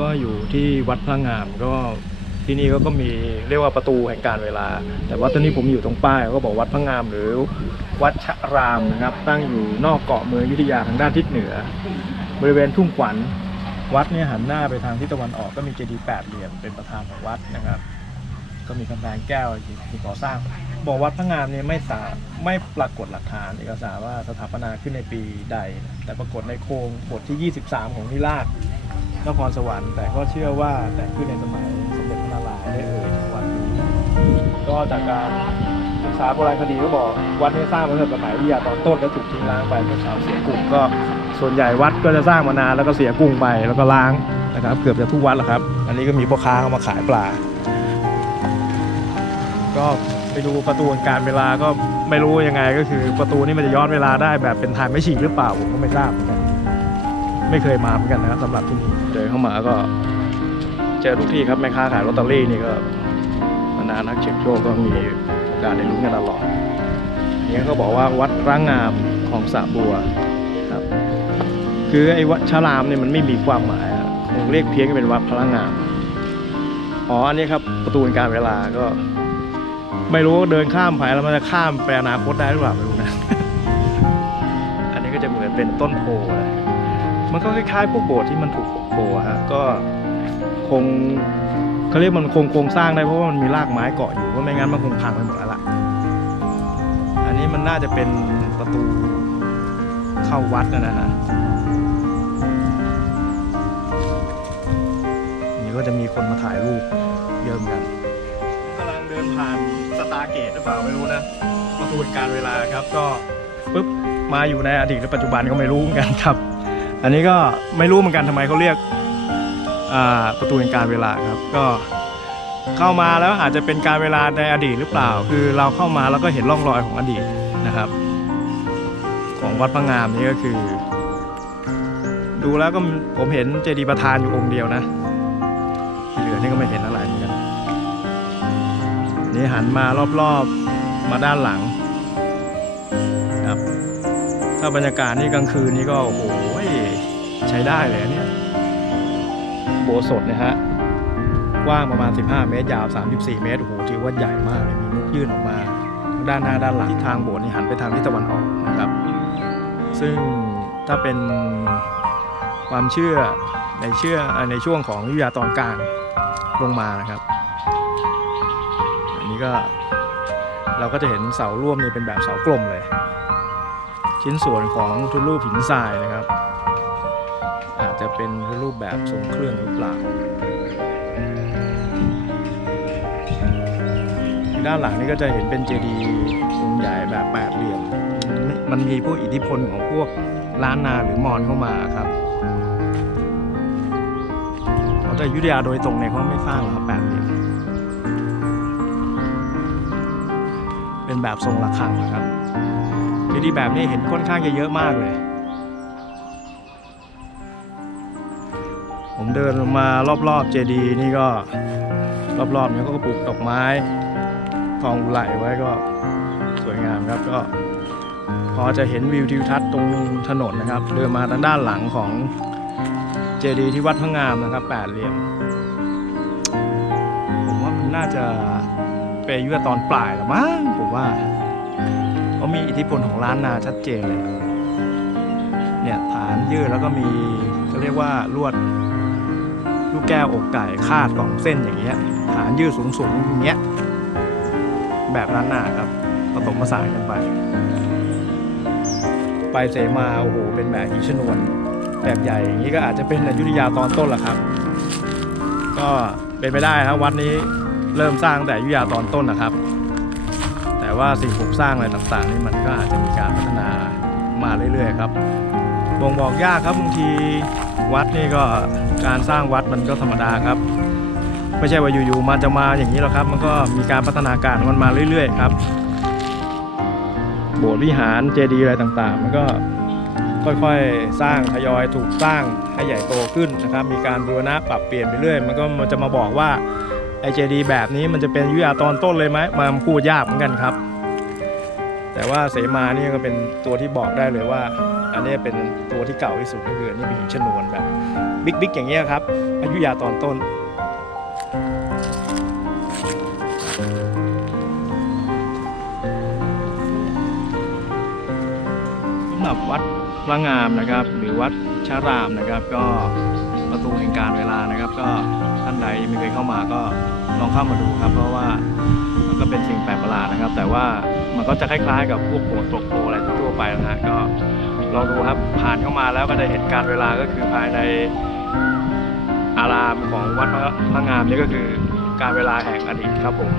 ก็อยู่ที่วัดพระงามก็ที่นี่ก็ก็มีเรียกว่าประตูแห่งการเวลา แต่ว่าตอนนี้ผมอยู่ตรงป้ายก็บอกวัดพระงามหรือวัดชะรามนะครับ ตั้งอยู่นอกเกาะเมืองยุธยาทางด้านทิศเหนือ บริเวณทุ่งขวัญวัดเนี่ยหันหน้าไปทางทิศตะวันออกก็มีเจดีย์แปดเหลี่ยมเป็นประธานของวัดนะครับ ก็มีกำแพงแก้วที่ก่อสร้าง บอกวัดพระงามเนี่ยไม่สาไม่ปรากฏหลักฐานเอกสารว่าสถาปนาขึ้นในปีใด แต่ปรากฏในโครงบทที่ 23 ของนิราช นครสวรรค์แต่ก็เชื่อว่าแต่งขึ้นในสมัยสมเด็จพระนารายณ์ได้เอ่ยถึงวัดนี้ก็จากการศึกษาโบราณคดีก็บอกวัดนี้สร้างมาตั้งแต่สมัยวิทยาตอนต้นแล้วถูกทิ้งร้างไปเมื่อชาวเสียกรุงก็ส่วนใหญ่วัดก็จะสร้างมานานแล้วก็เสียกรุงไปแล้วก็ล้างนะครับ เกือบจะทุกวัดแล้วครับ อันนี้ก็มีพ่อค้าเข้ามาขายปลา ก็ไปดูประตูการเวลาก็ไม่รู้ยังไงก็คือประตูนี่มันจะย้อนเวลาได้แบบเป็นทางไม่ฉีกหรือเปล่าผมก็ไม่ทราบเหมือนกัน ไม่เคยมาเหมือนกันนะครับสำหรับที่นี่เดินเข้ามาก็เจอทุกที่ครับแม่ค้าขายลอตเตอรี่นี่ก็บรรดานักเช็คโชคก็มีโอกาสได้ลุ้นกันตลอดอันนี้ก็บอกว่าวัดร่างงามของสระบัวครับ คือไอ้วัดชารามเนี่ยมันไม่มีความหมายคงเรียกเพียงเป็นวัดพระงามอ๋ออันนี้ครับประตูการเวลาก็ ไม่รู้เดินข้ามไปแล้วมันจะข้ามไปอนาคตได้หรือเปล่าไม่รู้นะ อันนี้ก็จะเหมือนเป็นต้นโพนะ มันก็คล้ายๆพวกโบสถ์ที่มันถูกโพอะฮะก็คงเขาเรียกมันคงโครงสร้างได้เพราะว่ามันมีรากไม้เกาะอยู่เพราไม่งั้นมันคงพังไปหมดแล้วล่ะ อันนี้มันน่าจะเป็นประตูเข้าวัดนะนะฮะนี่ก็จะมีคนมาถ่ายรูปเยอะเหมือนกันกำลังเดินผ่านสตาร์เกตหรือเปล่าไม่รู้นะประตูแห่งการเวลาครับก็ปุ๊บมาอยู่ในอดีตหรือปัจจุบันก็ไม่รู้เหมือนกันครับ อันนี้ก็ไม่รู้เหมือนกันทำไมเขาเรียกประตูแห่งการเวลาครับก็เข้ามาแล้วอาจจะเป็นการเวลาในอดีตหรือเปล่า คือเราเข้ามาแล้วก็เห็นร่องรอยของอดีตนะครับ ของวัดพระงามนี่ก็คือ ดูแล้วก็ผมเห็นเจดีย์ประธานอยู่องค์เดียวนะที่เหลือนี่ก็ไม่เห็นอะไรเหมือนกันนี่หันมารอบๆมาด้านหลังครับถ้าบรรยากาศนี่กลางคืนนี่ก็โอ้โห ใช้ได้เลยเนี่ยโบสถ์เนะฮะกว้างประมาณ 15 เมตร ยาว 34 เมตร โอ้โหถือว่าใหญ่มากเลย มีมุกยื่นออกมา ด้านหน้าด้านหลังทิศทางโบสถ์นี่หันไปทางทิศตะวันออกนะครับ ซึ่งถ้าเป็นความเชื่อในเชื่อในช่วงของยุยาตอนกลางลงมานะครับ อันนี้ก็เราก็จะเห็นเสาร่วมนี่เป็นแบบเสากลมเลย ชิ้นส่วนของทุรูปหินทรายนะครับ จะเป็นรูปแบบทรงเครื่องหรือเปล่า ด้านหลังนี่ก็จะเห็นเป็นเจดีย์องค์ใหญ่แบบแปดเหลี่ยม มันมีพวกอิทธิพลของพวกล้านนาหรือมอญเข้ามาครับแต่อยุธยาโดยตรงเนี่ยเขาไม่สร้างหรอกแปดเหลี่ยม เป็นแบบทรงระฆังนะครับเจดีย์แบบนี้เห็นค่อนข้างจะเยอะมากเลย ผมเดินมารอบๆเจดีย์นี่ก็รอบๆนี้เขาก็ปลูกดอกไม้ทองไหลไว้ก็สวยงามครับก็ พอจะเห็นวิวทิวทัศน์ตรงถนนนะครับ เดินมาทางด้านหลังของเจดีย์ที่วัดพระงามนะครับแปดเหลี่ยมผมว่ามันน่าจะเป็นยุตอนปลายแล้วมั้งผมว่าเพราะมีอิทธิพลของล้านนาชัดเจนเลยเนี่ยฐานยืดแล้วก็มีเขาเรียกว่าลวด ลูกแก้วอกไก่คาดกองเส้นอย่างเงี้ยฐานยืดสูงๆอย่างเงี้ยแบบล้านนาครับผสมผสานกันไป ไปเสมาโอ้โหเป็นแบบหิชนวนแบบใหญ่อย่างนี้ก็อาจจะเป็นอยุธยาตอนต้นแหละครับ ก็เป็นไปได้ครับวัดนี้เริ่มสร้างตั้งแต่อยุธยาตอนต้นนะครับ แต่ว่าสิ่งปลูกสร้างอะไรต่างๆนี่มันก็อาจจะมีการพัฒนามาเรื่อยๆครับ บ่งบอกยากครับบางทีวัดนี่ก็การสร้างวัดมันก็ธรรมดาครับ ไม่ใช่ว่าอยู่ๆมาจะมาอย่างนี้หรอกครับ มันก็มีการพัฒนาการมันมาเรื่อย ๆ ครับ โบสถ์วิหารเจดีย์อะไรต่างๆ มันก็ค่อยๆ สร้างทยอยถูกสร้างให้ใหญ่โตขึ้นนะครับ มีการบูรณะปรับเปลี่ยนไปเรื่อย มันก็มันจะมาบอกว่าไอเจดีย์แบบนี้มันจะเป็นยุยาตอนต้นเลยไหมมันพูดยากเหมือนกันครับ แต่ว่าเสมานี่ก็เป็นตัวที่บอกได้เลยว่า อันนี้เป็นตัวที่เก่าที่สุดก็คืออันนี้เป็นหินชนวนแบบบิ๊กๆอย่างเงี้ยครับอยุธยาตอนต้นสำหรับวัดพระงามนะครับ หรือวัดชารามนะครับ ก็ประตูแห่งการเวลานะครับ ก็ท่านใดยังไม่เคยเข้ามาก็ลองเข้ามาดูครับ เพราะว่ามันก็เป็นสิ่งแปลกประหลาดนะครับ แต่ว่ามันก็จะคล้ายๆกับพวกโบสถ์ตกโพอะไรทั่วไปนะฮะก็ ลองดูครับผ่านเข้ามาแล้วก็จะเห็นการเวลาก็คือภายในอารามของวัดพระงามนี่ก็คือการเวลาแห่งอดีตครับผม